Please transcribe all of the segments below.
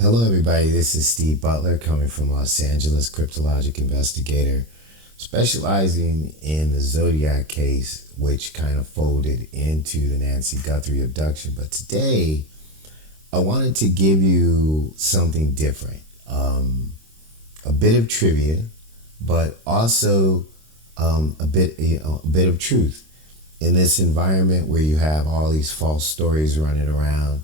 Hello, everybody. This is Steve Butler coming from Los Angeles, cryptologic investigator, specializing in the Zodiac case, which kind of folded into the Nancy Guthrie abduction. But today, I wanted to give you something different, a bit of trivia, but also a bit of truth in this environment where you have all these false stories running around,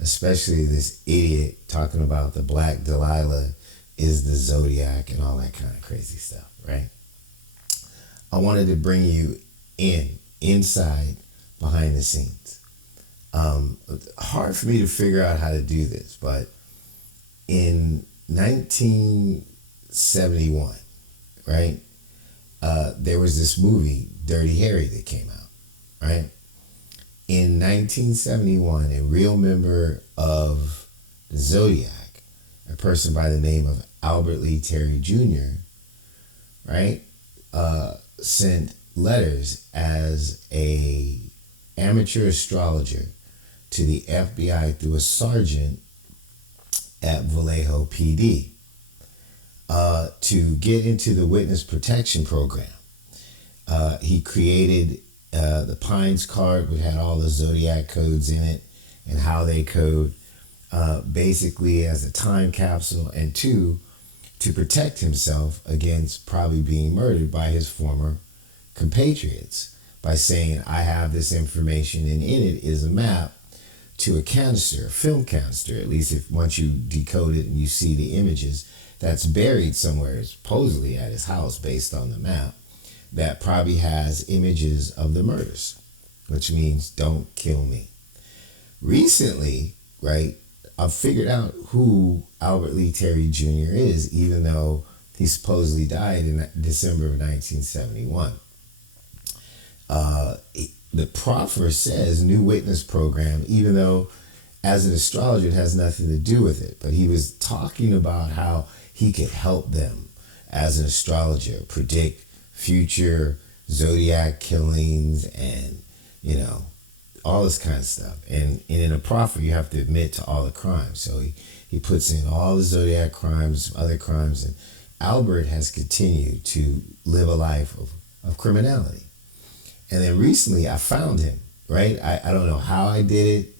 especially this idiot talking about the Black Delilah is the Zodiac and all that kind of crazy stuff, right? I wanted to bring you inside, behind the scenes. Hard for me to figure out how to do this, but in 1971, right, there was this movie, Dirty Harry, that came out, right? In 1971, a real member of the Zodiac, a person by the name of Albert Lee Terry Jr., right, sent letters as a amateur astrologer to the FBI through a sergeant at Vallejo PD to get into the witness protection program. He created the Pines card, which had all the Zodiac codes in it and how they code, basically as a time capsule, and two, to protect himself against probably being murdered by his former compatriots by saying, I have this information, and in it is a map to a canister, a film canister, at least if once you decode it and you see the images, that's buried somewhere, supposedly at his house based on the map, that probably has images of the murders, which means don't kill me. Recently, right, I've figured out who Albert Lee Terry Jr. is, even though he supposedly died in December of 1971. The proffer says new witness program, even though as an astrologer it has nothing to do with it. But he was talking about how he could help them as an astrologer predict future Zodiac killings and, all this kind of stuff. And in a proffer, you have to admit to all the crimes. So he puts in all the Zodiac crimes, other crimes, and Albert has continued to live a life of criminality. And then recently I found him, right? I don't know how I did it.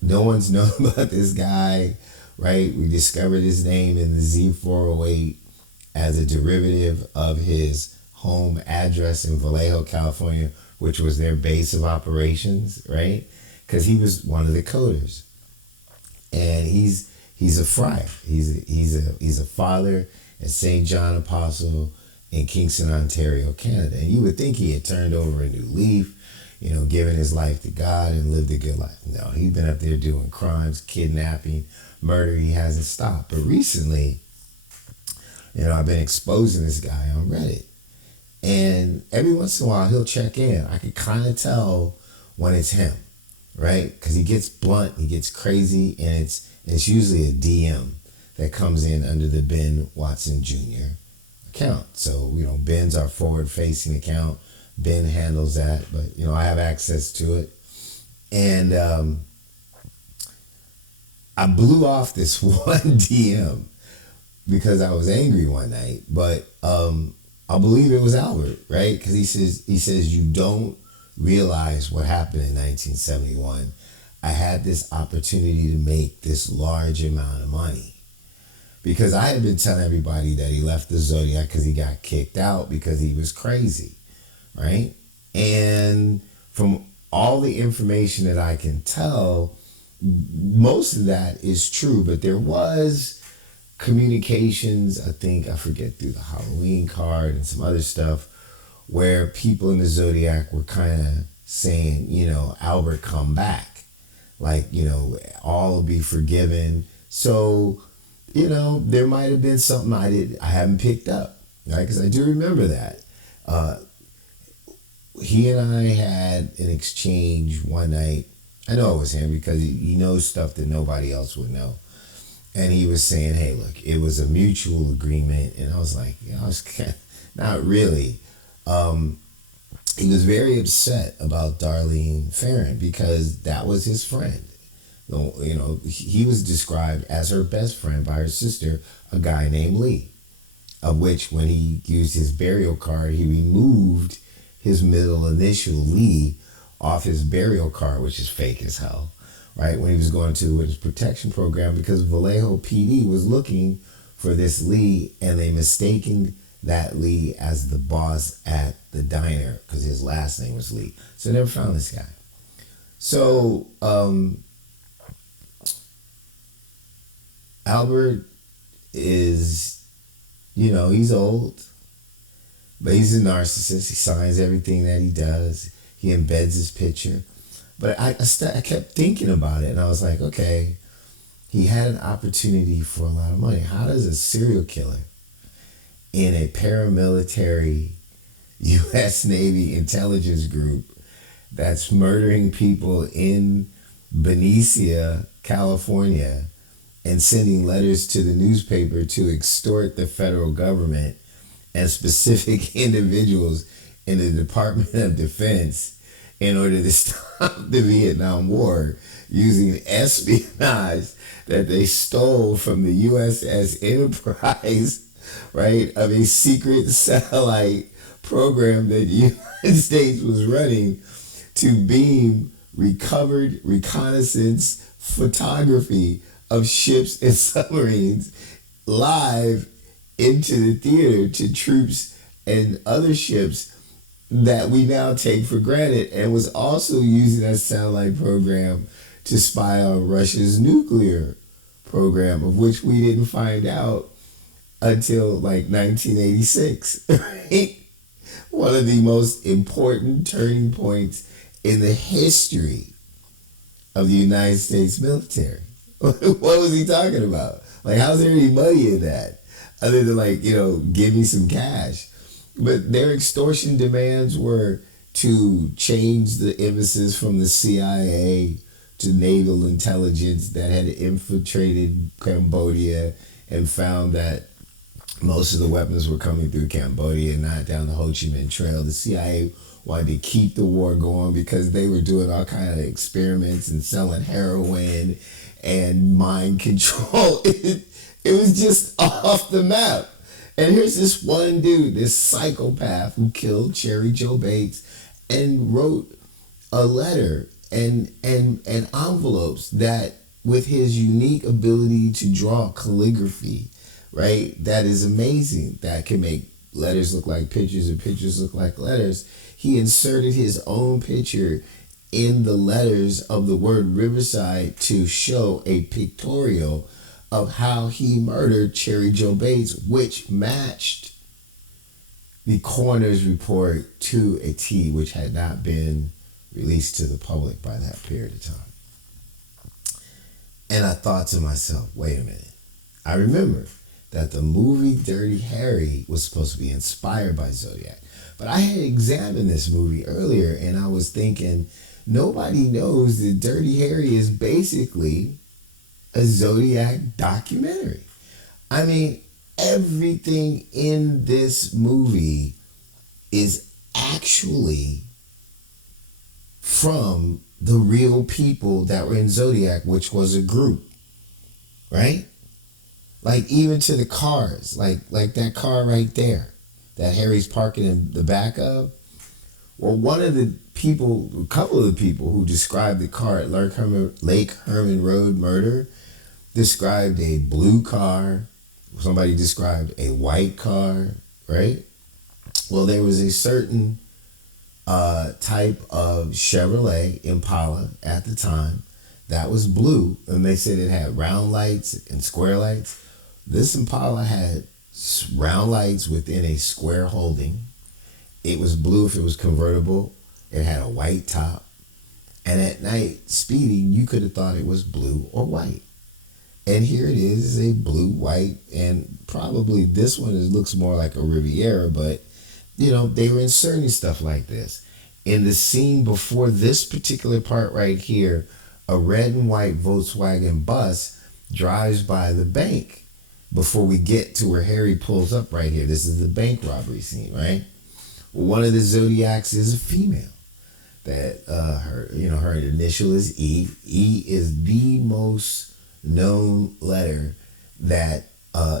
No one's known about this guy, right? We discovered his name in the Z408 as a derivative of his home address in Vallejo, California, which was their base of operations, right? Because he was one of the coders. And he's a friar. He's a father at St. John Apostle in Kingston, Ontario, Canada. And you would think he had turned over a new leaf, given his life to God and lived a good life. No, he's been up there doing crimes, kidnapping, murder. He hasn't stopped. But recently, I've been exposing this guy on Reddit. And every once in a while, he'll check in. I can kind of tell when it's him, right? Because he gets blunt, he gets crazy, and it's usually a DM that comes in under the Ben Watson Jr. account. So, Ben's our forward-facing account. Ben handles that, but, I have access to it. And I blew off this one DM because I was angry one night, but I believe it was Albert, right? Because he says you don't realize what happened in 1971. I had this opportunity to make this large amount of money because I had been telling everybody that he left the Zodiac because he got kicked out because he was crazy, right? And from all the information that I can tell, most of that is true, but there was communications, I forget, through the Halloween card and some other stuff where people in the Zodiac were kind of saying, Albert, come back. Like, all will be forgiven. So, there might have been something I haven't picked up, right? Because I do remember that. He and I had an exchange one night. I know it was him because he knows stuff that nobody else would know. And he was saying, hey, look, it was a mutual agreement. And I was like, I was not really. He was very upset about Darlene Farron because that was his friend. He was described as her best friend by her sister, a guy named Lee, of which when he used his burial card, he removed his middle initial Lee off his burial card, which is fake as hell, right? When he was going to his protection program, because Vallejo PD was looking for this Lee, and they mistaken that Lee as the boss at the diner because his last name was Lee. So they never found this guy. So Albert is, he's old, but he's a narcissist. He signs everything that he does. He embeds his picture. But I kept thinking about it, and I was like, okay, he had an opportunity for a lot of money. How does a serial killer in a paramilitary U.S. Navy intelligence group that's murdering people in Benicia, California, and sending letters to the newspaper to extort the federal government and specific individuals in the Department of Defense in order to stop the Vietnam War using espionage that they stole from the USS Enterprise, right, of a secret satellite program that the United States was running to beam recovered reconnaissance photography of ships and submarines live into the theater to troops and other ships that we now take for granted, and was also using that satellite program to spy on Russia's nuclear program, of which we didn't find out until like 1986. Right? One of the most important turning points in the history of the United States military. What was he talking about? Like, how's there any money in that? Other than give me some cash. But their extortion demands were to change the emphasis from the CIA to naval intelligence that had infiltrated Cambodia and found that most of the weapons were coming through Cambodia and not down the Ho Chi Minh Trail. The CIA wanted to keep the war going because they were doing all kind of experiments and selling heroin and mind control. It was just off the map. And here's this one dude, this psychopath who killed Cherry Joe Bates and wrote a letter and envelopes that, with his unique ability to draw calligraphy, right, that is amazing, that can make letters look like pictures and pictures look like letters. He inserted his own picture in the letters of the word Riverside to show a pictorial of how he murdered Cherry Joe Bates, which matched the coroner's report to a T, which had not been released to the public by that period of time. And I thought to myself, wait a minute. I remember that the movie Dirty Harry was supposed to be inspired by Zodiac. But I had examined this movie earlier, and I was thinking, nobody knows that Dirty Harry is basically a Zodiac documentary. I mean, everything in this movie is actually from the real people that were in Zodiac, which was a group, right? Like, even to the cars, like that car right there that Harry's parking in the back of. Well, a couple of the people who described the car at Lake Herman Road murder described a blue car. Somebody described a white car, right? Well, there was a certain type of Chevrolet Impala at the time that was blue, and they said it had round lights and square lights. This Impala had round lights within a square holding. It was blue if it was convertible. It had a white top. And at night, speeding, you could have thought it was blue or white. And here it is a blue, white, and probably this one looks more like a Riviera, but, they were inserting stuff like this. In the scene before this particular part right here, a red and white Volkswagen bus drives by the bank before we get to where Harry pulls up right here. This is the bank robbery scene, right? Well, one of the Zodiacs is a female. that her initial is E. E is the most known letter that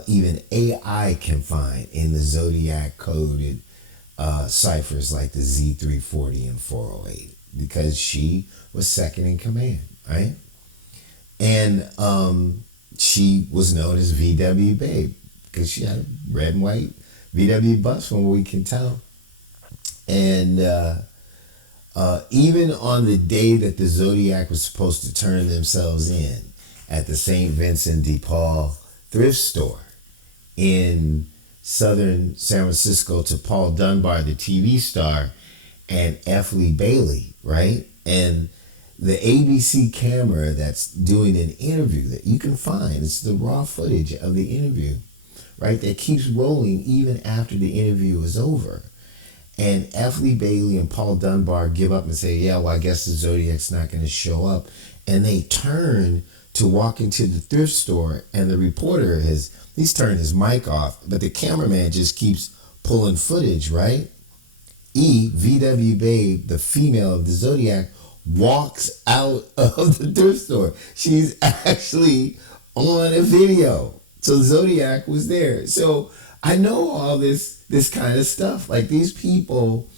even AI can find in the Zodiac coded ciphers like the Z340 and 408 because she was second in command, right? And she was known as VW Babe because she had a red and white VW bus from what we can tell. And even on the day that the Zodiac was supposed to turn themselves in at the St. Vincent de Paul thrift store in southern San Francisco to Paul Dunbar, the TV star, and F. Lee Bailey, right? And the ABC camera that's doing an interview that you can find, it's the raw footage of the interview, right? That keeps rolling even after the interview is over. And F. Lee Bailey and Paul Dunbar give up and say, yeah, well, I guess the Zodiac's not going to show up. And they turn to walk into the thrift store, and the reporter he's turned his mic off, but the cameraman just keeps pulling footage, right? E, VW Babe, the female of the Zodiac, walks out of the thrift store. She's actually on a video. So Zodiac was there. So I know all this kind of stuff. Like, these people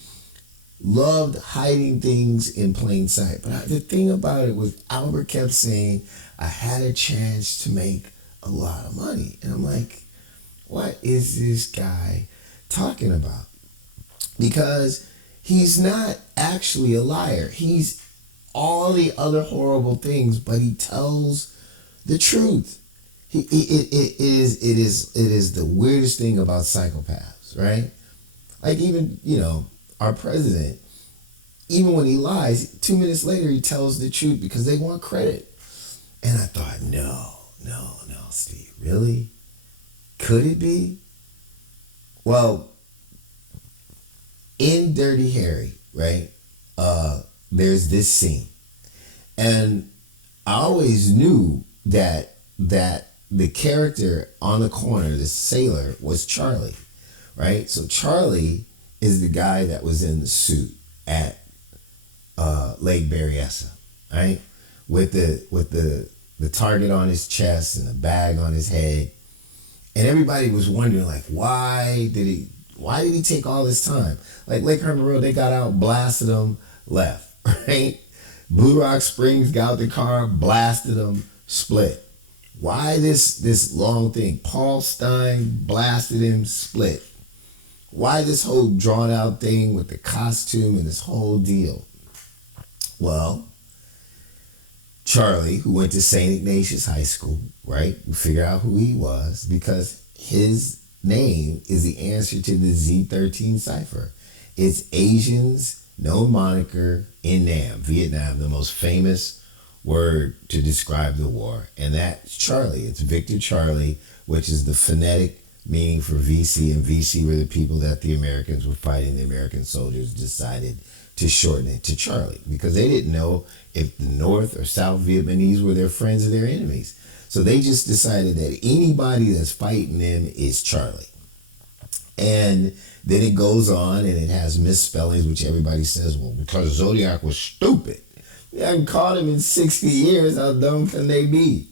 loved hiding things in plain sight. But the thing about it was Albert kept saying, I had a chance to make a lot of money. And I'm like, what is this guy talking about? Because he's not actually a liar. He's all the other horrible things, but he tells the truth. It is the weirdest thing about psychopaths, right? Like, even, our president, even when he lies, 2 minutes later he tells the truth because they want credit. And I thought, no, Steve, really? Could it be? Well, in Dirty Harry, right, there's this scene. And I always knew that the character on the corner, the sailor, was Charlie, right? So Charlie is the guy that was in the suit at Lake Berryessa, right? With the target on his chest and the bag on his head. And everybody was wondering, like, why did he take all this time? Like, Lake Herman Road, they got out, blasted him, left, right? Blue Rock Springs got out the car, blasted him, split. Why this long thing? Paul Stein blasted him, split. Why this whole drawn out thing with the costume and this whole deal? Well, Charlie, who went to St. Ignatius High School, right? We figure out who he was because his name is the answer to the Z13 cipher. It's Asians' known moniker in Nam, Vietnam, the most famous word to describe the war. And that's Charlie. It's Victor Charlie, which is the phonetic meaning for VC. And VC were the people that the Americans were fighting. The American soldiers decided to shorten it to Charlie because they didn't know if the North or South Vietnamese were their friends or their enemies. So they just decided that anybody that's fighting them is Charlie. And then it goes on and it has misspellings, which everybody says, well, because Zodiac was stupid. I haven't caught him in 60 years. How dumb can they be?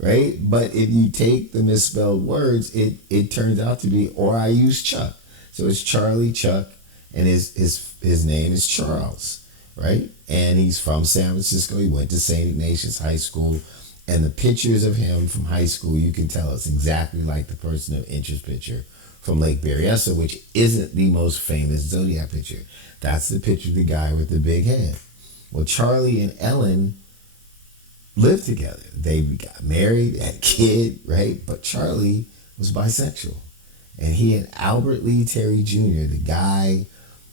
Right? But if you take the misspelled words, it turns out to be, or I use Chuck. So it's Charlie Chuck, and his name is Charles, right? And he's from San Francisco. He went to St. Ignatius High School. And the pictures of him from high school, you can tell it's exactly like the person of interest picture from Lake Berryessa, which isn't the most famous Zodiac picture. That's the picture of the guy with the big head. Well, Charlie and Ellen lived together. They got married, had a kid, right? But Charlie was bisexual. And he and Albert Lee Terry Jr., the guy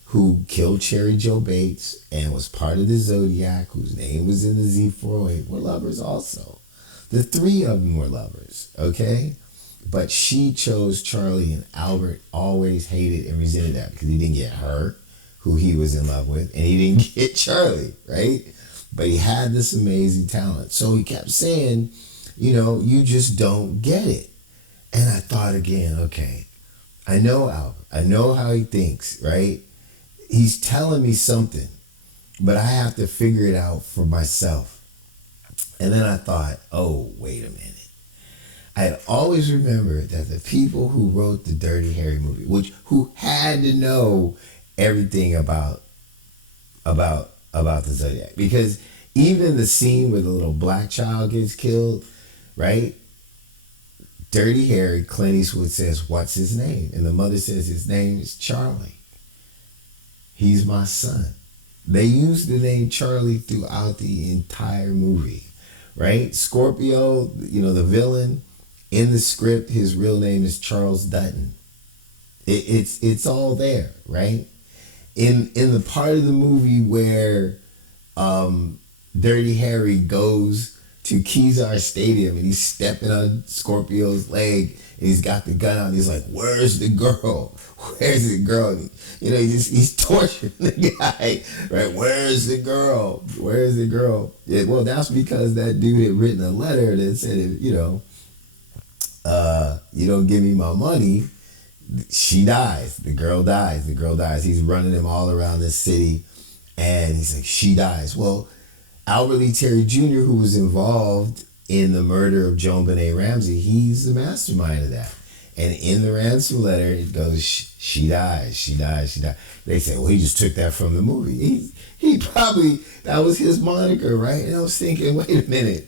who killed Cherry Joe Bates and was part of the Zodiac, whose name was in the Z408, were lovers also. The three of them were lovers, okay? But she chose Charlie, and Albert always hated and resented that because he didn't get her, who he was in love with, and he didn't get Charlie, right? But he had this amazing talent. So he kept saying, you just don't get it. And I thought again, okay, I know Albert. I know how he thinks, right? He's telling me something. but I have to figure it out for myself. And then I thought, oh, wait a minute. I had always remembered that the people who wrote the Dirty Harry movie, who had to know everything about the Zodiac, because even the scene where the little black child gets killed, right? Dirty Harry, Clint Eastwood says, "What's his name?" And the mother says, "His name is Charlie. He's my son." They use the name Charlie throughout the entire movie, right? Scorpio, the villain, in the script, his real name is Charles Dutton. It's all there, right? In the part of the movie where Dirty Harry goes to Kezar Stadium and he's stepping on Scorpio's leg and he's got the gun out and he's like, "Where's the girl? Where's the girl?" He's torturing the guy, right? "Where's the girl? Where's the girl?" Yeah, well, that's because that dude had written a letter that said, "You don't give me my money, she dies. The girl dies. The girl dies." He's running him all around this city, and he's like, "She dies." Well, Albert Lee Terry Jr., who was involved in the murder of Joan Benet Ramsey, he's the mastermind of that. And in the ransom letter, it goes, "She dies. She dies. She dies." They say, "Well, he just took that from the movie." He probably, that was his moniker, right? And I was thinking, wait a minute,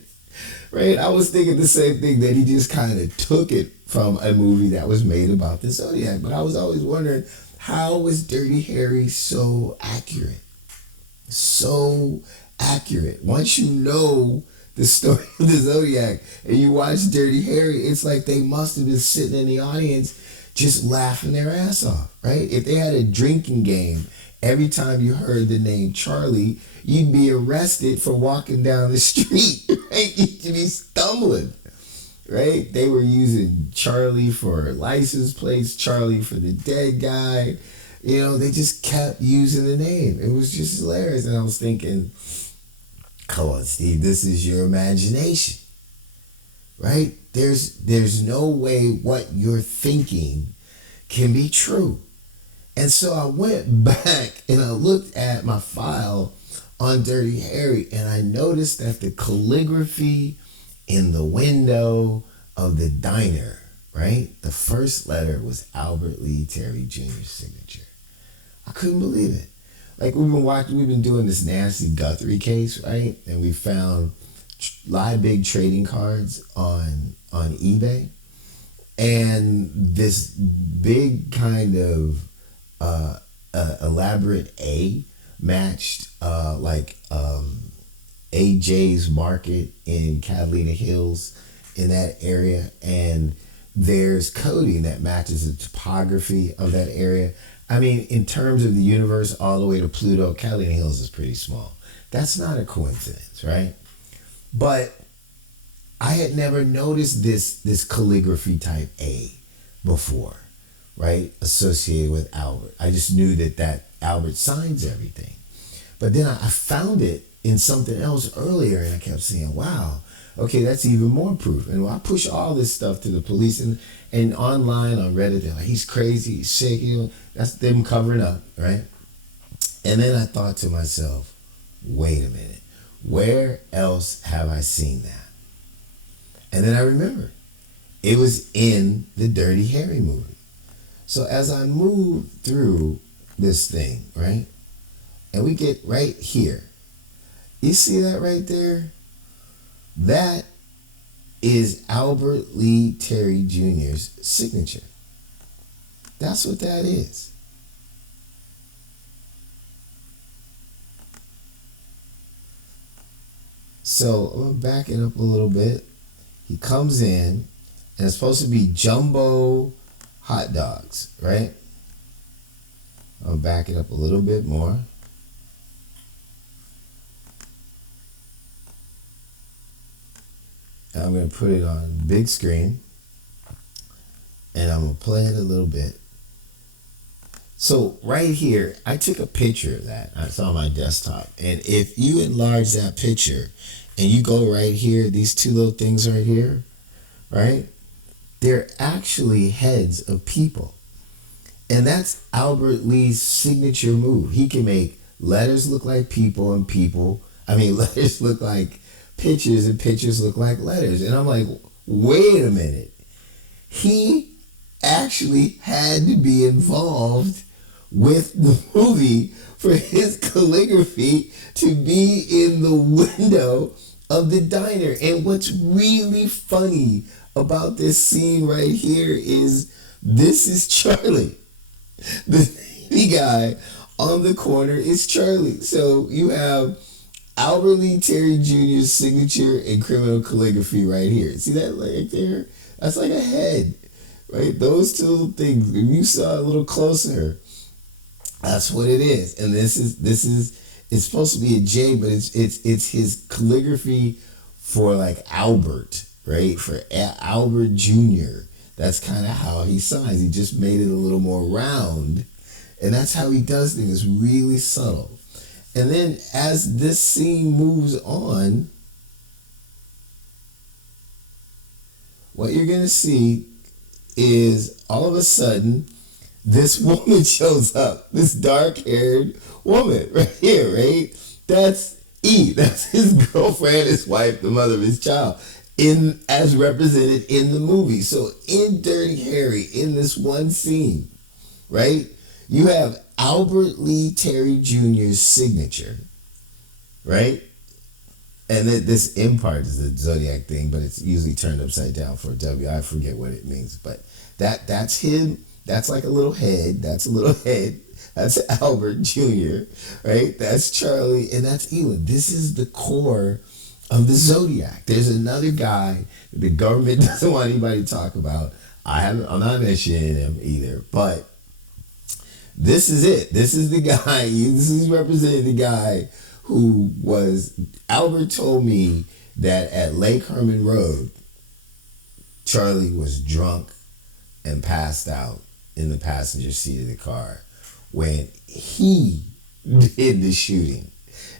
right? I was thinking the same thing, that he just kind of took it from a movie that was made about the Zodiac. But I was always wondering, how was Dirty Harry so accurate? So accurate. Once you know the story of the Zodiac and you watch Dirty Harry, it's like they must have been sitting in the audience just laughing their ass off, right? If they had a drinking game, every time you heard the name Charlie, you'd be arrested for walking down the street, right? You'd be stumbling, right? They were using Charlie for license plates, Charlie for the dead guy. They just kept using the name. It was just hilarious. And I was thinking, come on, Steve, this is your imagination, right? There's no way what you're thinking can be true. And so I went back and I looked at my file on Dirty Harry, and I noticed that the calligraphy in the window of the diner, right? The first letter was Albert Lee Terry Jr.'s signature. I couldn't believe it. Like, we've been doing this Nancy Guthrie case, right? And we found live big trading cards on eBay. And this big kind of elaborate A matched AJ's Market in Catalina Hills, in that area. And there's coding that matches the topography of that area. I mean, in terms of the universe, all the way to Pluto, Catalina Hills is pretty small. That's not a coincidence, right? But I had never noticed this calligraphy type A before, right? Associated with Albert. I just knew that Albert signs everything. But then I found it in something else earlier, and I kept saying, wow, okay, that's even more proof. And I push all this stuff to the police and online on Reddit, they're like, he's crazy, he's sick, that's them covering up, right? And then I thought to myself, wait a minute, where else have I seen that? And then I remembered, it was in the Dirty Harry movie. So as I move through this thing, right, and we get right here, you see that right there? That is Albert Lee Terry Jr.'s signature. That's what that is. So I'm going to back it up a little bit. He comes in, and it's supposed to be jumbo hot dogs, right? I'll back it up a little bit more. I'm going to put it on big screen, and I'm going to play it a little bit. So right here, I took a picture of that. It's on my desktop. And if you enlarge that picture and you go right here, these two little things right here, right? They're actually heads of people. And that's Albert Lee's signature move. He can make letters look like people and people, I mean, letters look like pictures and pictures look like letters. And I'm like, wait a minute. He actually had to be involved with the movie for his calligraphy to be in the window of the diner. And what's really funny about this scene right here is this is Charlie. The guy on the corner is Charlie. So you have Albert Lee Terry Jr.'s signature in criminal calligraphy right here. See that right there? That's like a head, right? Those two things. If you saw it a little closer, that's what it is. And this is it's supposed to be a J, but it's his calligraphy for like Albert, right? For Albert Jr. That's kind of how he signs. He just made it a little more round, and that's how he does things. It's really subtle. And then as this scene moves on, what you're gonna see is all of a sudden this woman shows up, this dark-haired woman right here, right? That's E. That's his girlfriend, his wife, the mother of his child, in as represented in the movie. So in Dirty Harry, in this one scene, right, you have Albert Lee Terry Jr.'s signature, right? And this M part is the Zodiac thing, but it's usually turned upside down for a W. I forget what it means, but that's him. That's like a little head. That's a little head. That's Albert Jr., right? That's Charlie, and that's Elon. This is the core of the Zodiac. There's another guy that the government doesn't want anybody to talk about. I'm not mentioning him either, but this is it. This is the guy. This is representing the guy who was. Albert told me that at Lake Herman Road, Charlie was drunk and passed out in the passenger seat of the car when he did the shooting.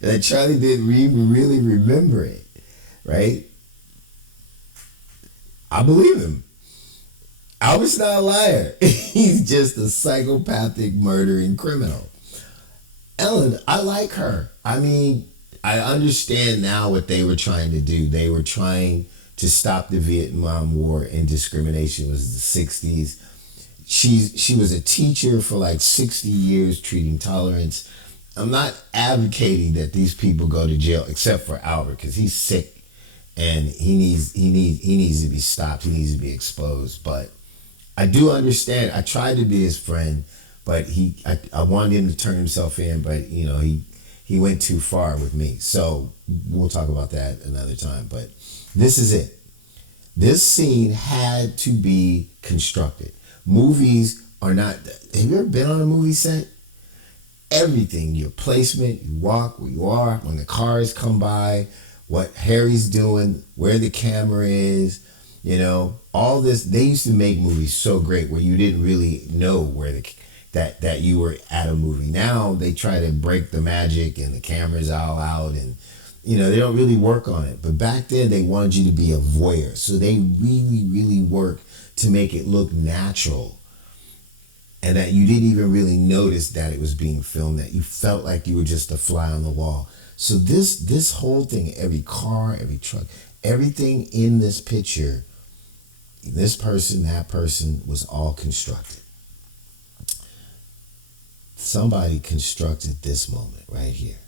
And that Charlie didn't even really remember it, right? I believe him. Albert's not a liar. He's just a psychopathic murdering criminal. Ellen, I like her. I mean, I understand now what they were trying to do. They were trying to stop the Vietnam War, and discrimination was the 60s. She was a teacher for like 60 years treating tolerance. I'm not advocating that these people go to jail, except for Albert, because he's sick and he needs to be stopped. He needs to be exposed. But I do understand. I tried to be his friend, but I wanted him to turn himself in, but you know, he went too far with me. So we'll talk about that another time. But this is it. This scene had to be constructed. Movies are not. Have you ever been on a movie set? Everything, your placement, you walk where you are, when the cars come by, what Harry's doing, where the camera is, you know, all this. They used to make movies so great where you didn't really know where that you were at a movie. Now they try to break the magic and the camera's all out, and you know, they don't really work on it. But back then they wanted you to be a voyeur, so they really, really worked to make it look natural, and that you didn't even really notice that it was being filmed, that you felt like you were just a fly on the wall. So this whole thing, every car, every truck, everything in this picture, this person, that person, was all constructed. Somebody constructed this moment right here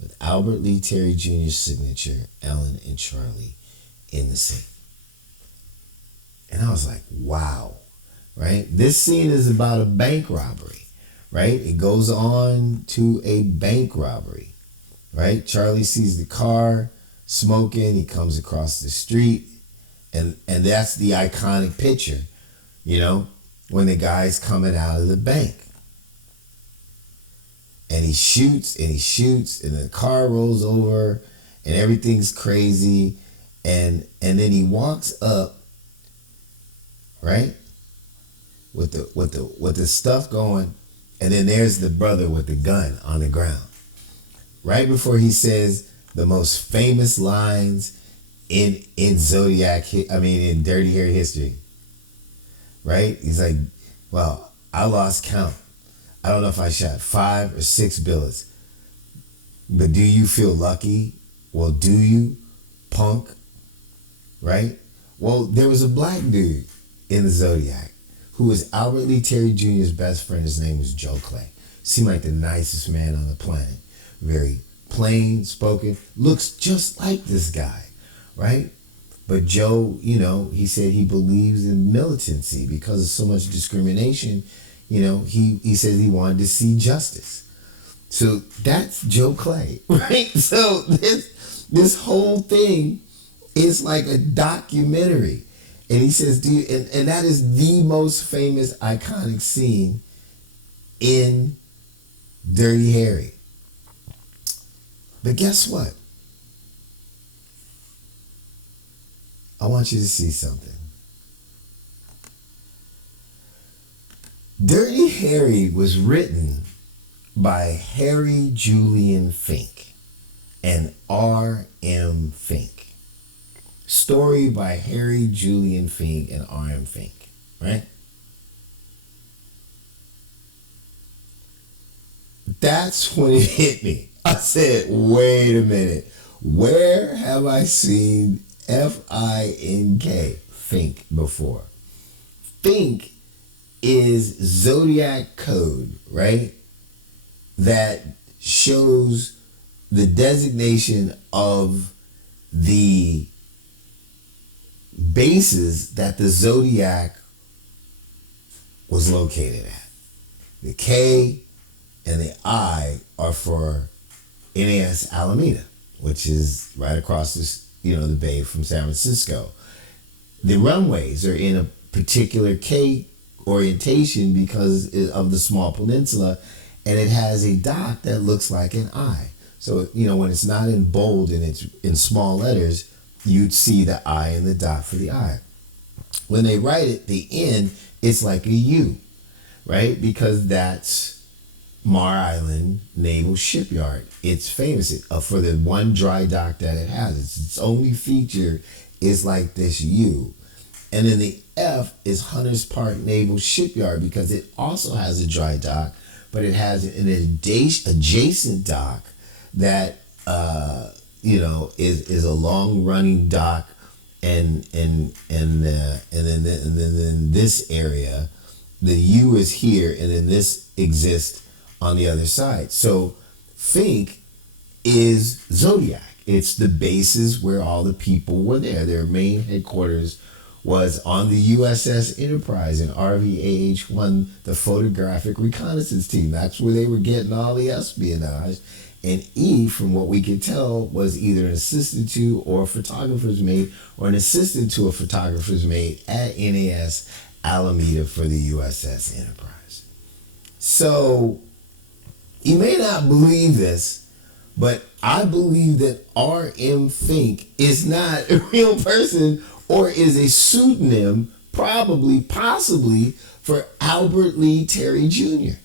with Albert Lee Terry Jr.'s signature, Ellen and Charlie in the scene. And I was like, wow, right? This scene is about a bank robbery, right? It goes on to a bank robbery, right? Charlie sees the car smoking. He comes across the street, and that's the iconic picture, you know, when the guy's coming out of the bank. And he shoots, and the car rolls over, and everything's crazy. And then he walks up, right? With the stuff going, and then there's the brother with the gun on the ground. Right before he says the most famous lines in Zodiac, in Dirty Harry history. Right? He's like, well, I lost count. I don't know if I shot 5 or 6 bullets, But do you feel lucky? Well, do you, punk? Right? Well, there was a black dude in the Zodiac who was Albert Lee Terry Jr.'s best friend. His name was Joe Clay. Seemed like the nicest man on the planet. Very plain spoken. Looks just like this guy, right? But Joe, he said he believes in militancy because of so much discrimination. He said he wanted to see justice. So that's Joe Clay, right? So this whole thing is like a documentary. And he says, and that is the most famous iconic scene in Dirty Harry. But guess what? I want you to see something. Dirty Harry was written by Harry Julian Fink and R.M. Fink. Story by Harry Julian Fink and R.M. Fink, right? That's when it hit me. I said, wait a minute. Where have I seen F-I-N-K, Fink, before? Fink is Zodiac code, right? That shows the designation of the bases that the Zodiac was located at. The K and the I are for NAS Alameda, which is right across this, the bay from San Francisco. The runways are in a particular K orientation because of the small peninsula, and it has a dot that looks like an I. So, when it's not in bold and it's in small letters, you'd see the I and the dot for the I. When they write it, the N, it's like a U, right? Because that's Mar Island Naval Shipyard. It's famous for the one dry dock that it has. Its only feature is like this U. And then the F is Hunters Park Naval Shipyard because it also has a dry dock, but it has an adjacent dock that is a long running dock, and then this area, the U is here, and then this exists on the other side. So Fink is Zodiac. It's the bases where all the people were there. Their main headquarters was on the USS Enterprise, and RVAH-1, the photographic reconnaissance team. That's where they were getting all the espionage. And E, from what we could tell, was either an assistant to or a photographer's mate or an assistant to a photographer's mate at NAS Alameda for the USS Enterprise. So you may not believe this, but I believe that R.M. Fink is not a real person or is a pseudonym, possibly, for Albert Lee Terry Jr.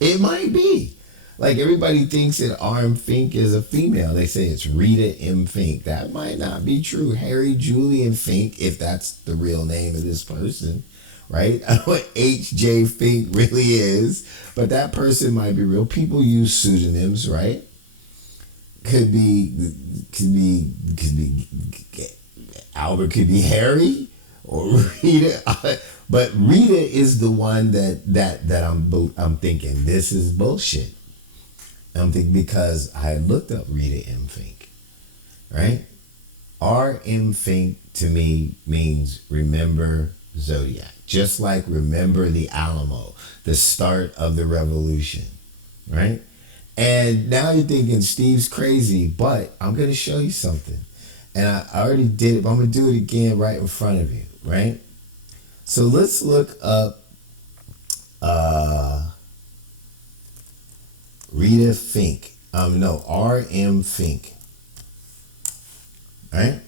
It might be. Like, everybody thinks that R.M. Fink is a female. They say it's Rita M. Fink. That might not be true. Harry Julian Fink, if that's the real name of this person, right? I don't know what H.J. Fink really is, but that person might be real. People use pseudonyms, right? Could be Albert, could be Harry or Rita. But Rita is the one that I'm thinking this is bullshit. I'm thinking because I had looked up Rita M. Fink, right? R.M. Fink to me means remember Zodiac. Just like remember the Alamo, the start of the revolution, right? And now you're thinking Steve's crazy, but I'm going to show you something. And I already did it, but I'm going to do it again right in front of you, right? So let's look up Rita Fink. R.M. Fink. Right?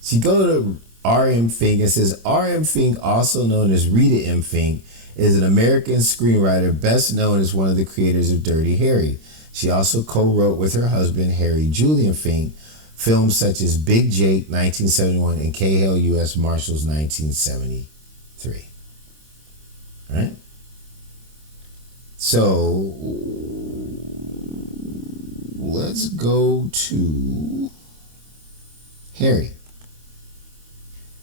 So you go to R.M. Fink. It says R.M. Fink, also known as Rita M. Fink, is an American screenwriter best known as one of the creators of Dirty Harry. She also co-wrote with her husband, Harry Julian Fink, films such as Big Jake, 1971, and K.L. U.S. Marshals, 1973. Right? So, let's go to Harry.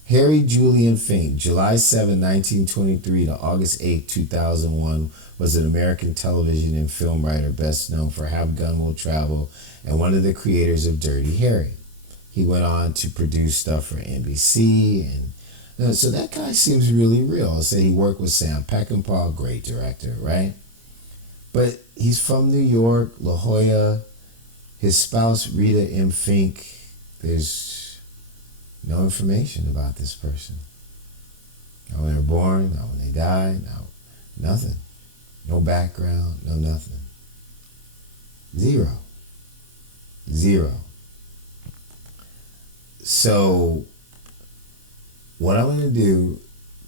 Harry Julian Fink, July 7, 1923 to August 8, 2001, was an American television and film writer best known for Have Gun Will Travel and one of the creators of Dirty Harry. He went on to produce stuff for NBC, and so that guy seems really real. I said he worked with Sam Peckinpah, great director, right? But he's from New York, La Jolla. His spouse, Rita M. Fink, there's no information about this person. Not when they're born, not when they die, nothing. No background, no nothing. Zero. So what I'm going to do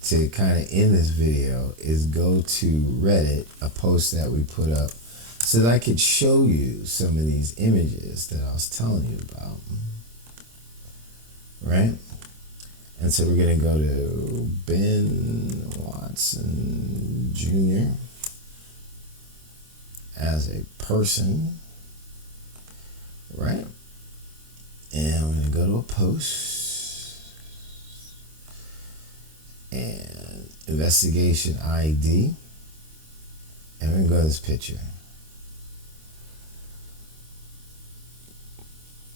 to kind of end this video is go to Reddit, a post that we put up, so that I could show you some of these images that I was telling you about. Right? And so we're going to go to Ben Watson Jr. as a person. Right? And we're going to go to a post. And investigation ID. And we're going to go to this picture.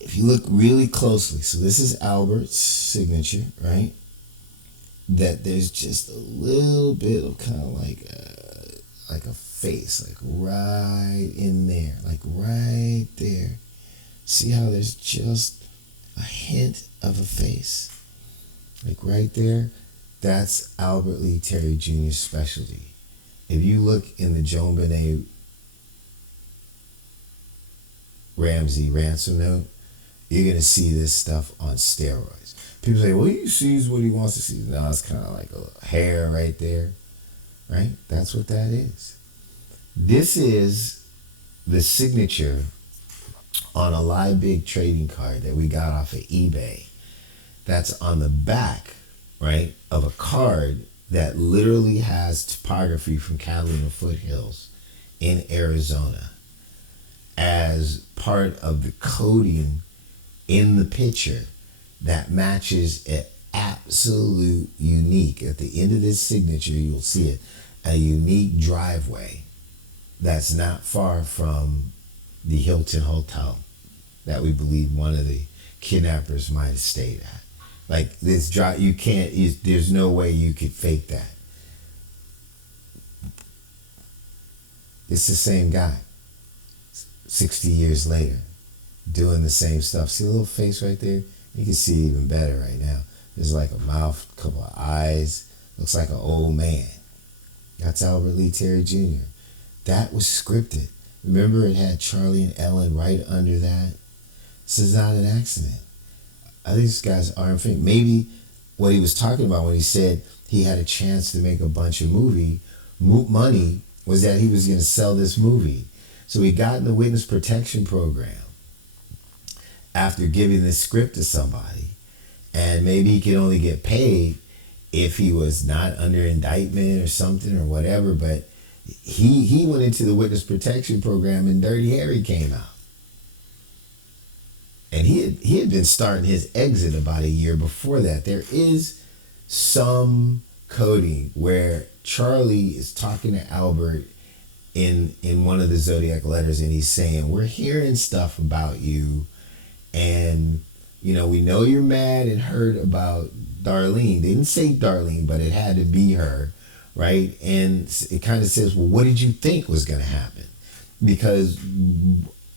If you look really closely, so this is Albert's signature, right? That there's just a little bit of kind of like a face, like right in there, like right there. See how there's just a hint of a face, like right there? That's Albert Lee Terry Jr.'s specialty. If you look in the Joan Benet Ramsey ransom note, you're going to see this stuff on steroids. People say, well, he sees what he wants to see. No, it's kind of like a hair right there, right? That's what that is. This is the signature on a Live Big trading card that we got off of eBay. That's on the back, right, of a card that literally has topography from Catalina Foothills in Arizona as part of the coding in the picture that matches an absolute unique. At the end of this signature, you'll see it, a unique driveway that's not far from the Hilton Hotel that we believe one of the kidnappers might have stayed at. Like this drive, there's no way you could fake that. It's the same guy, 60 years later, doing the same stuff. See the little face right there? You can see it even better right now. There's like a mouth, a couple of eyes. Looks like an old man. That's Albert Lee Terry Jr. That was scripted. Remember, it had Charlie and Ellen right under that? This is not an accident. I think this guy's Aaron Fink. Maybe what he was talking about when he said he had a chance to make a bunch of money was that he was going to sell this movie. So he got in the witness protection program after giving this script to somebody, and maybe he could only get paid if he was not under indictment or something or whatever, but he went into the witness protection program and Dirty Harry came out. And he had been starting his exit about a year before that. There is some coding where Charlie is talking to Albert in one of the Zodiac letters, and he's saying, we're hearing stuff about you, and we know you're mad and hurt about Darlene. They didn't say Darlene, but it had to be her, right? And it kind of says, well, what did you think was going to happen? Because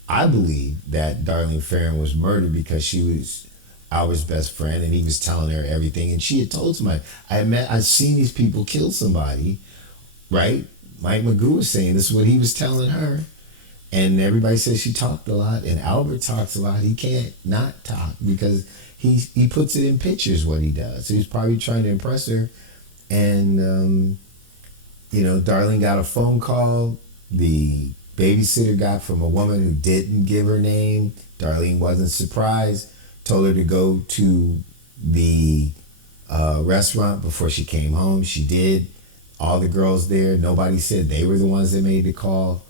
I believe that Darlene Ferrin was murdered because she was Albert's best friend, and he was telling her everything, and she had told somebody, I've seen these people kill somebody, right? Mike Magoo was saying this is what he was telling her, and everybody says she talked a lot, and Albert talks a lot. He can't not talk because he puts it in pictures what he does. So he's probably trying to impress her, and Darlene got a phone call. The babysitter got from a woman who didn't give her name. Darlene wasn't surprised. Told her to go to the restaurant before she came home. She did. All the girls there, nobody said they were the ones that made the call.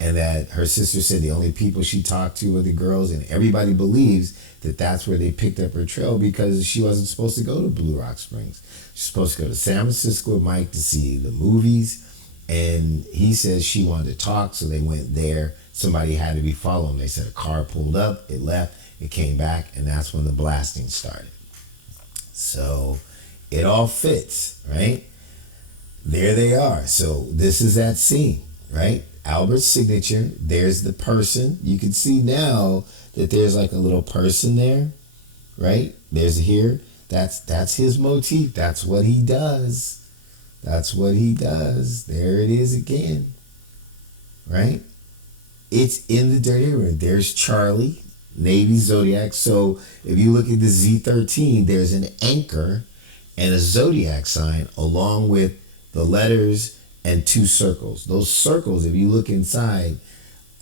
and that her sister said the only people she talked to were the girls, and everybody believes that that's where they picked up her trail because she wasn't supposed to go to Blue Rock Springs. She's supposed to go to San Francisco with Mike to see the movies, and he says she wanted to talk, so they went there. Somebody had to be following. They said a car pulled up, it left, it came back, and that's when the blasting started. So it all fits, right? There they are. So this is that scene, right? Albert's signature. There's the person. You can see now that there's like a little person there, right? There's here. That's his motif. That's what he does. That's what he does. There it is again, right? It's in the dirty area. There's Charlie, Navy Zodiac. So if you look at the Z13, there's an anchor and a Zodiac sign along with the letters and two circles. Those circles, if you look inside,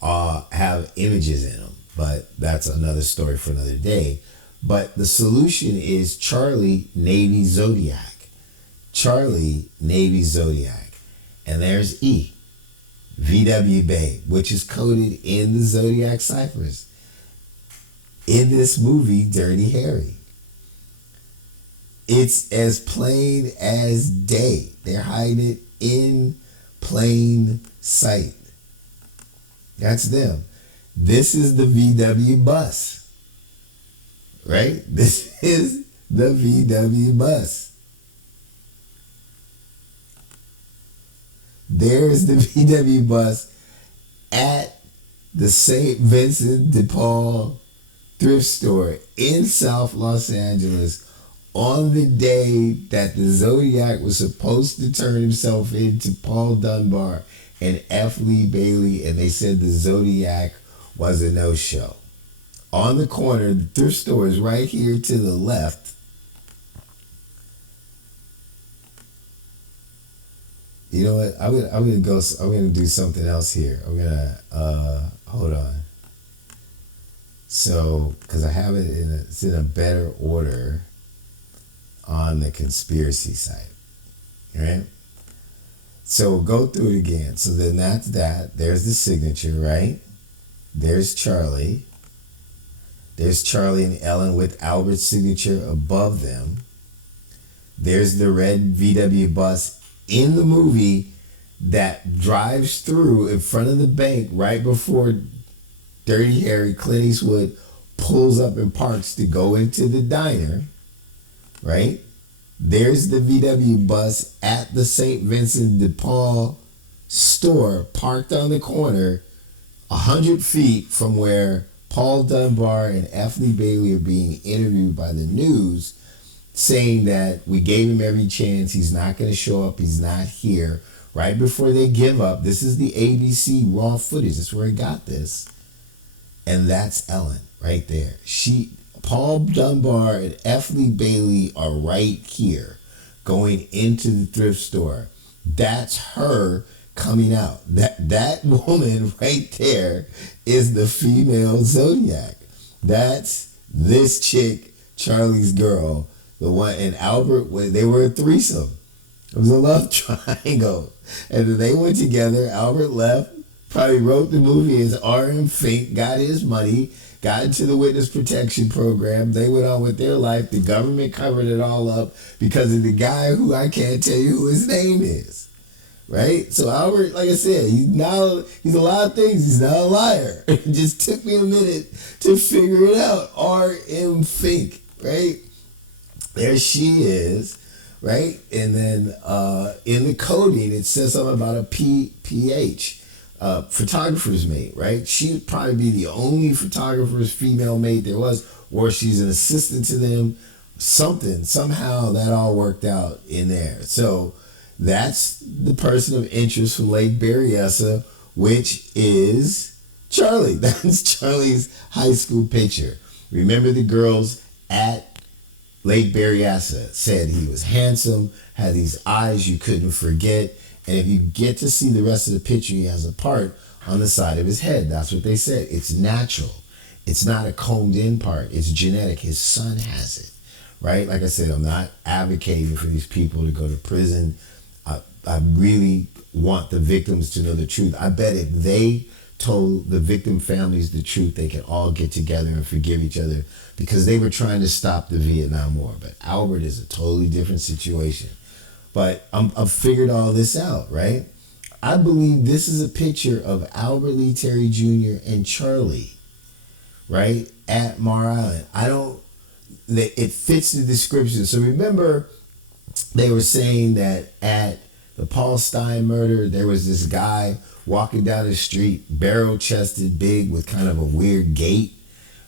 have images in them. But that's another story for another day. But the solution is Charlie, Navy Zodiac. Charlie, Navy Zodiac. And there's E, VW Bay, which is coded in the Zodiac ciphers. In this movie, Dirty Harry. It's as plain as day. They're hiding it in plain sight. That's them. This is the VW bus. Right? This is the VW bus. There's the VW bus at the St. Vincent de Paul thrift store in South Los Angeles on the day that the Zodiac was supposed to turn himself into Paul Dunbar and F. Lee Bailey, and they said the Zodiac was a no-show. On the corner, the thrift store is right here to the left. You know what? I'm gonna do something else here. I'm gonna hold on. So, because I have it it's in a better order on the conspiracy site, right? So we'll go through it again. So then that's that. There's the signature, right? There's Charlie. There's Charlie and Ellen with Albert's signature above them. There's the red VW bus in the movie that drives through in front of the bank right before Dirty Harry, Clint Eastwood, pulls up and parks to go into the diner, right? There's the VW bus at the St. Vincent de Paul store, parked on the corner, 100 feet from where Paul Dunbar and F. Lee Bailey are being interviewed by the news, saying that we gave him every chance, he's not going to show up, he's not here. Right before they give up, this is the ABC raw footage, that's where he got this. And that's Ellen right there. Paul Dunbar and F. Lee Bailey are right here going into the thrift store. That's her coming out. That woman right there is the female Zodiac. That's this chick, Charlie's girl. The one, and Albert, they were a threesome. It was a love triangle. And then they went together. Albert left, probably wrote the movie as R.M. Fink, got his money, got into the witness protection program. They went on with their life. The government covered it all up because of the guy who I can't tell you who his name is. Right? So Albert, like I said, he's a lot of things. He's not a liar. It just took me a minute to figure it out. R.M. Fink, right? There she is, right? And then in the coding, it says something about a PH, photographer's mate, right? She'd probably be the only photographer's female mate there was, or she's an assistant to them, somehow that all worked out in there. So that's the person of interest for Lake Berryessa, which is Charlie. That's Charlie's high school picture. Remember the girls at Lake Berryessa said he was handsome, had these eyes you couldn't forget, and if you get to see the rest of the picture, he has a part on the side of his head. That's what they said. It's natural. It's not a combed in part. It's genetic. His son has it, right? Like I said, I'm not advocating for these people to go to prison. I really want the victims to know the truth. I bet if they told the victim families the truth, they could all get together and forgive each other because they were trying to stop the Vietnam War. But Albert is a totally different situation. But I've figured all this out, right? I believe this is a picture of Albert Lee Terry Jr. and Charlie, right, at Mar Island. It fits the description. So remember, they were saying that at the Paul Stein murder, there was this guy walking down the street, barrel-chested, big, with kind of a weird gait,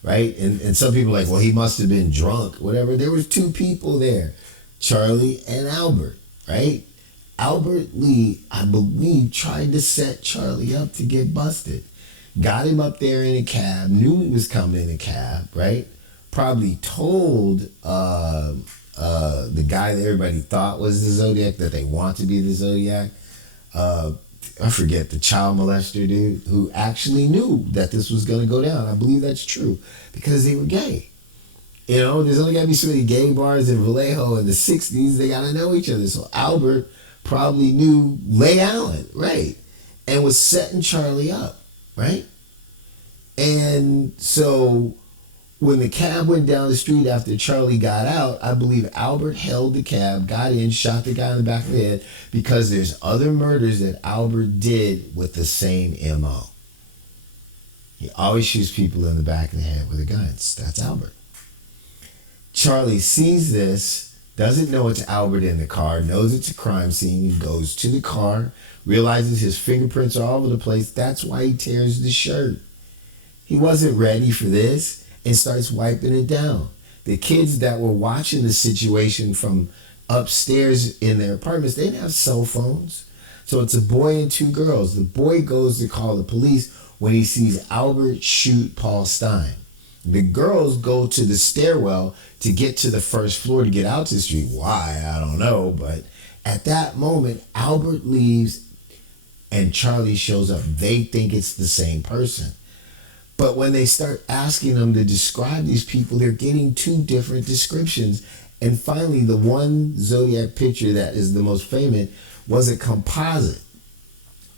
right? And some people are like, well, he must have been drunk, whatever. There was two people there, Charlie and Albert, right? Albert Lee, I believe, tried to set Charlie up to get busted. Got him up there in a cab, knew he was coming in a cab, right? Probably told the guy that everybody thought was the Zodiac, that they want to be the Zodiac. I forget, the child molester dude who actually knew that this was going to go down. I believe that's true because they were gay. You know, there's only got to be so many gay bars in Vallejo in the 60s. They got to know each other. So Albert probably knew Leigh Allen, right? And was setting Charlie up, right? And so when the cab went down the street after Charlie got out, I believe Albert held the cab, got in, shot the guy in the back of the head, because there's other murders that Albert did with the same MO. He always shoots people in the back of the head with a gun. That's Albert. Charlie sees this, doesn't know it's Albert in the car, knows it's a crime scene. He goes to the car, realizes his fingerprints are all over the place. That's why he tears the shirt. He wasn't ready for this and starts wiping it down. The kids that were watching the situation from upstairs in their apartments, they didn't have cell phones. So it's a boy and two girls. The boy goes to call the police when he sees Albert shoot Paul Stein. The girls go to the stairwell to get to the first floor to get out to the street. Why? I don't know. But at that moment, Albert leaves and Charlie shows up. They think it's the same person. But when they start asking them to describe these people, they're getting two different descriptions. And finally, the one Zodiac picture that is the most famous was a composite.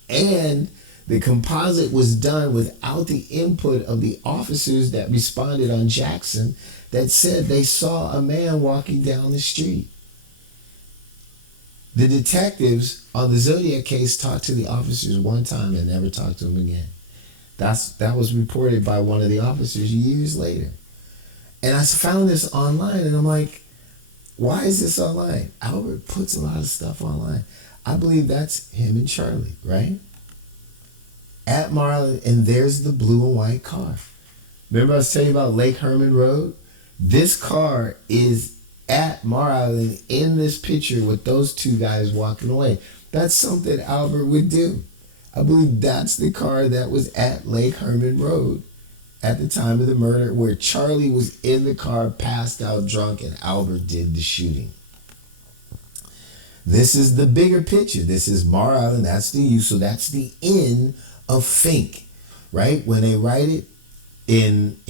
And the composite was done without the input of the officers that responded on Jackson that said they saw a man walking down the street. The detectives on the Zodiac case talked to the officers one time and never talked to them again. That was reported by one of the officers years later. And I found this online and I'm like, why is this online? Albert puts a lot of stuff online. I believe that's him and Charlie, right? At Marlin, and there's the blue and white car. Remember I was telling you about Lake Herman Road? This car is at Mar Island in this picture with those two guys walking away. That's something Albert would do. I believe that's the car that was at Lake Herman Road at the time of the murder, where Charlie was in the car, passed out drunk, and Albert did the shooting. This is the bigger picture. This is Mar Island. That's the U. So that's the N of Fink, right? When they write it in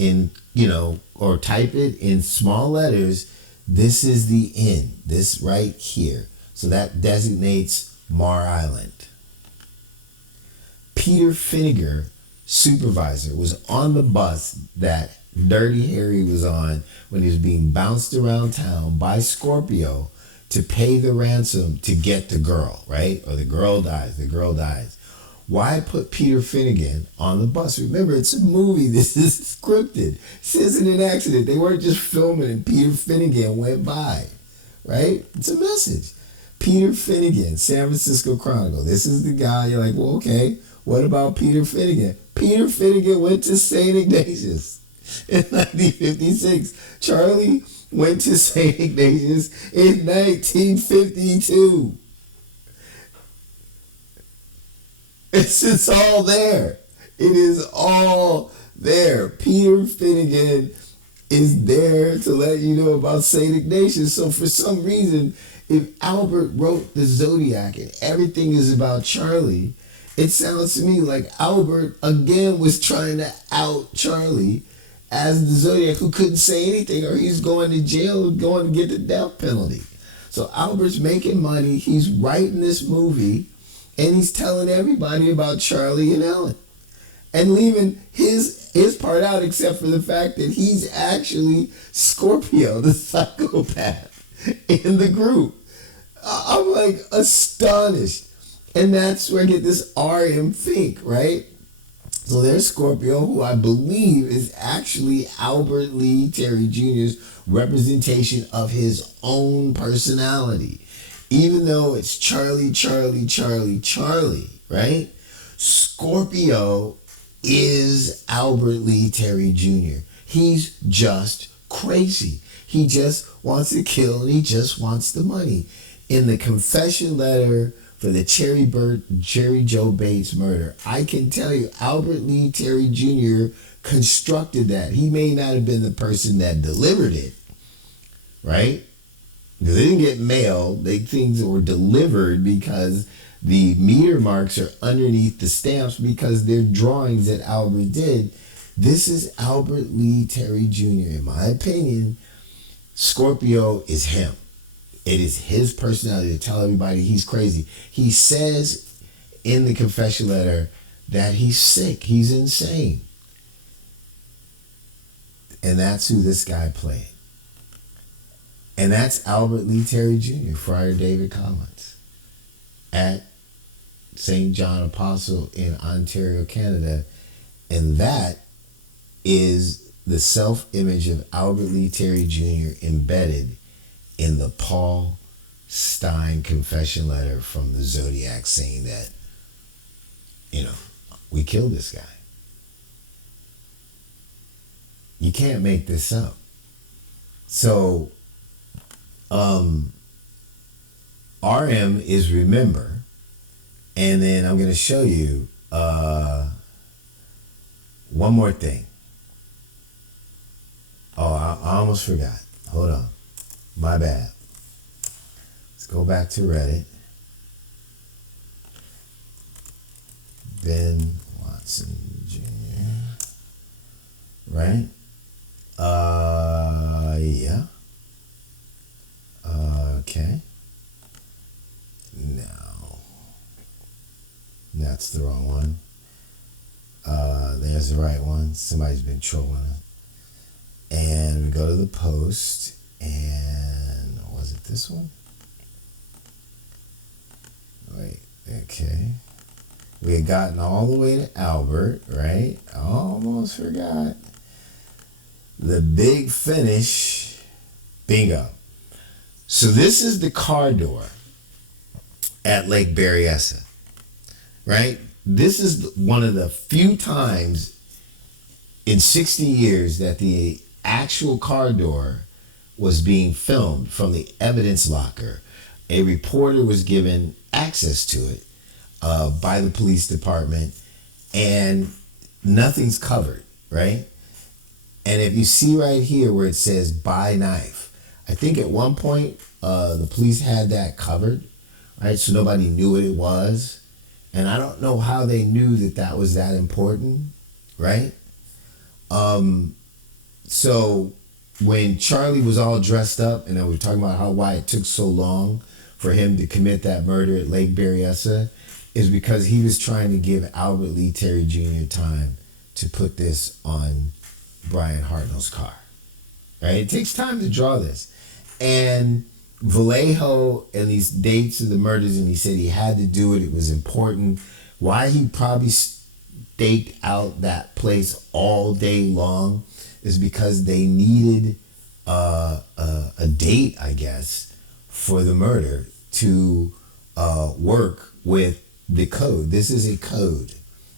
or type it in small letters, this is the N. This right here. So that designates Mar Island. Peter Finnegar, supervisor, was on the bus that Dirty Harry was on when he was being bounced around town by Scorpio to pay the ransom to get the girl, right? Or the girl dies. Why put Peter Finnegan on the bus? Remember, it's a movie. This is scripted. This isn't an accident. They weren't just filming and Peter Finnegan went by, right? It's a message. Peter Finnegan, San Francisco Chronicle. This is the guy. You're like, well, okay. What about Peter Finnegan? Peter Finnegan went to St. Ignatius in 1956. Charlie went to St. Ignatius in 1952. It's all there. It is all there. Peter Finnegan is there to let you know about St. Ignatius. So for some reason, if Albert wrote the Zodiac and everything is about Charlie, it sounds to me like Albert, again, was trying to out Charlie as the Zodiac, who couldn't say anything, or he's going to jail, going to get the death penalty. So Albert's making money. He's writing this movie, and he's telling everybody about Charlie and Ellen. and leaving his part out, except for the fact that he's actually Scorpio, the psychopath in the group. I'm like astonished. And that's where I get this RM Fink, right? So there's Scorpio, who I believe is actually Albert Lee Terry Jr.'s representation of his own personality. Even though it's Charlie, Charlie, Charlie, Charlie, right? Scorpio is Albert Lee Terry Jr. He's just crazy. He just wants to kill and he just wants the money. In the confession letter for the Cherry Joe Bates murder, I can tell you Albert Lee Terry Jr. constructed that. He may not have been the person that delivered it, right? Because they didn't get mailed. Things were delivered because the meter marks are underneath the stamps because they're drawings that Albert did. This is Albert Lee Terry Jr. In my opinion, Scorpio is him. It is his personality to tell everybody he's crazy. He says in the confession letter that he's sick. He's insane. And that's who this guy played. And that's Albert Lee Terry Jr., Friar David Collins, at St. John Apostle in Ontario, Canada. And that is the self-image of Albert Lee Terry Jr. embedded in the Paul Stein confession letter from the Zodiac, saying that, we killed this guy. You can't make this up. So, RM is remember, and then I'm going to show you one more thing. Oh, I almost forgot. Hold on. My bad. Let's go back to Reddit. Ben Watson Jr. Right? Yeah. Okay. No. That's the wrong one. There's the right one. Somebody's been trolling it. And we go to the post, and was it this one? Wait, okay. We had gotten all the way to Albert, right? Almost forgot. The big finish. Bingo. So this is the car door at Lake Berryessa, right? This is one of the few times in 60 years that the actual car door was being filmed from the evidence locker. A reporter was given access to it by the police department, and nothing's covered, right? And if you see right here where it says buy knife, I think at one point the police had that covered, right? So nobody knew what it was. And I don't know how they knew that that was that important, right? So when Charlie was all dressed up, and we were talking about why it took so long for him to commit that murder at Lake Berryessa, is because he was trying to give Albert Lee Terry Jr. time to put this on Brian Hartnell's car, right? It takes time to draw this. And Vallejo and these dates of the murders, and he said he had to do it. It was important. Why he probably staked out that place all day long is because they needed a date, I guess, for the murder to work with the code. This is a code,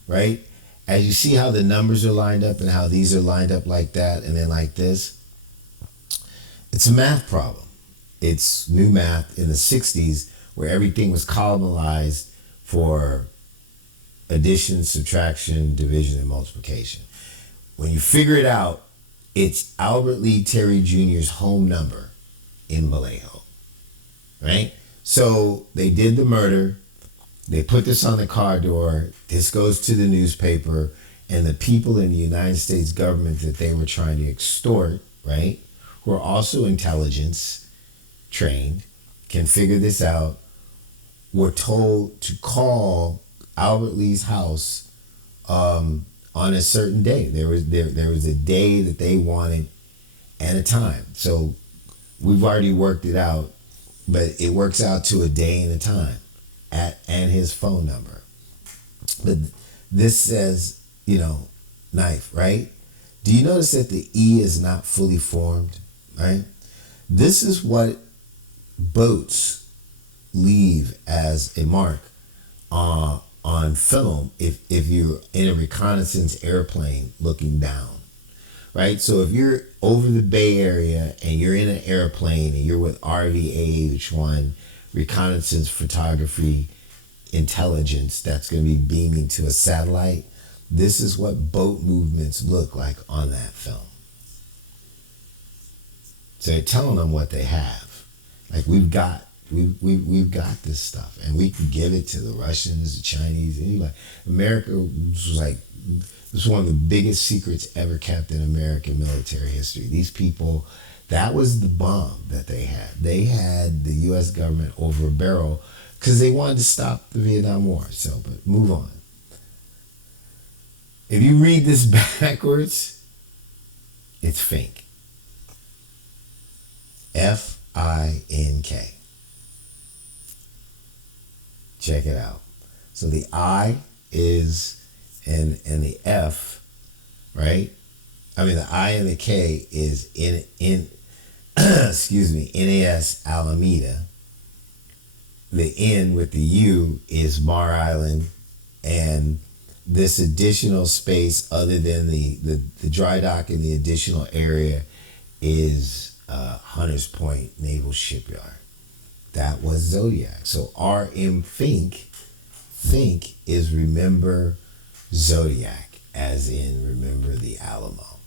right? As you see how the numbers are lined up and how these are lined up like that and then like this, it's a math problem. It's new math in the 60s where everything was columnized for addition, subtraction, division, and multiplication. When you figure it out, it's Albert Lee Terry Jr.'s home number in Vallejo, right? So they did the murder. They put this on the car door. This goes to the newspaper, and the people in the United States government that they were trying to extort, right, who are also intelligence trained, can figure this out, were told to call Albert Lee's house on a certain day. There was a day that they wanted and a time. So we've already worked it out, but it works out to a day and a time and his phone number. But this says, knife, right? Do you notice that the E is not fully formed, right? This is what boats leave as a mark on film if you're in a reconnaissance airplane looking down, right? So if you're over the Bay Area and you're in an airplane and you're with RVH-1, reconnaissance photography intelligence that's going to be beaming to a satellite, this is what boat movements look like on that film. So they're telling them what they have. Like we've got this stuff, and we can give it to the Russians, the Chinese, anybody. America was like, this was one of the biggest secrets ever kept in American military history. These people, that was the bomb that they had. They had the U.S. government over a barrel because they wanted to stop the Vietnam War. So, but move on. If you read this backwards, it's Fink. F-I-N-K. Check it out. So the I is and the F, right? I mean the I and the K is in excuse me, NAS Alameda. The N with the U is Mar Island, and this additional space other than the dry dock in the additional area is Hunters Point Naval Shipyard. That was Zodiac. So RM Fink is remember Zodiac, as in remember the Alamo.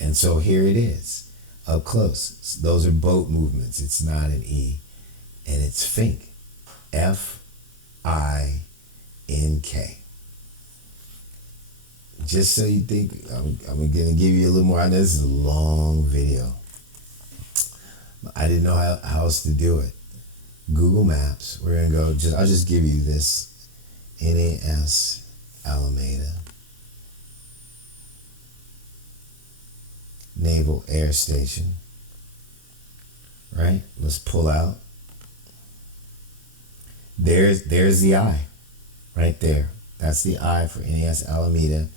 And so here it is, up close. Those are boat movements. It's not an E. And it's Fink. F-I-N-K. Just so you think, I'm going to give you a little more. I know this is a long video. I didn't know how else to do it. Google Maps. We're going to go, I'll just give you this. NAS Alameda Naval Air Station. Right? Let's pull out. There's the I. Right there. That's the I for NAS Alameda.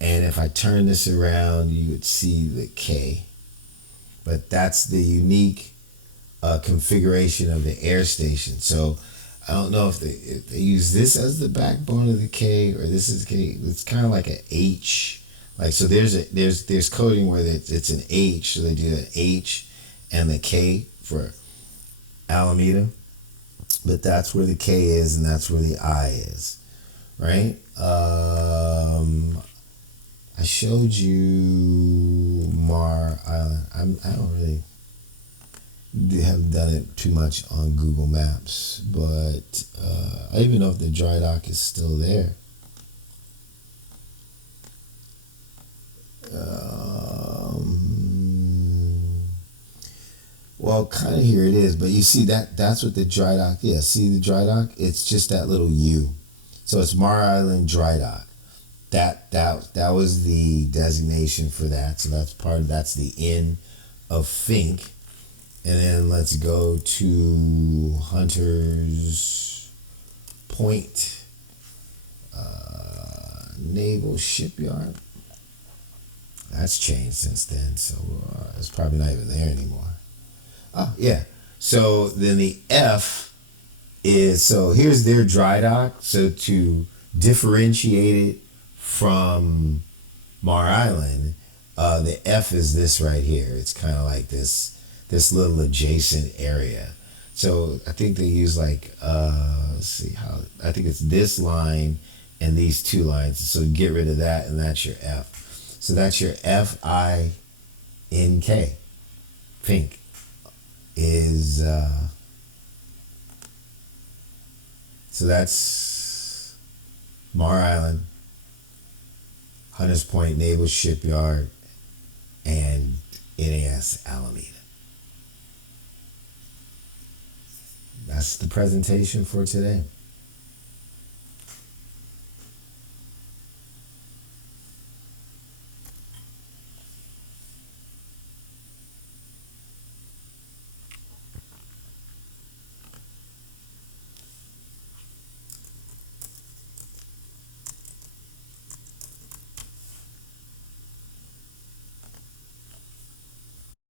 And if I turn this around, you would see the K. But that's the unique configuration of the air station. So I don't know if they use this as the backbone of the K or this is K. It's kind of like an H. Like, so there's coding where it's an H. So they do an H and the K for Alameda. But that's where the K is and that's where the I is. Right? I showed you Mar Island. I don't really have done it too much on Google Maps, but I don't even know if the dry dock is still there. Well, kind of here it is, but you see that's what the dry dock is. See the dry dock? It's just that little U. So it's Mar Island Dry Dock. That was the designation for that. So that's the N of Fink. And then let's go to Hunters Point Naval Shipyard. That's changed since then, so it's probably not even there anymore. Oh, yeah. So then the F is, so here's their dry dock. So to differentiate it from Mar Island, the F is this right here. It's kind of like this little adjacent area. So I think they use like, let's see how, I think it's this line and these two lines. So get rid of that and that's your F. So that's your F-I-N-K. Fink is, so that's Mar Island, Hunters Point Naval Shipyard, and NAS Alameda. That's the presentation for today.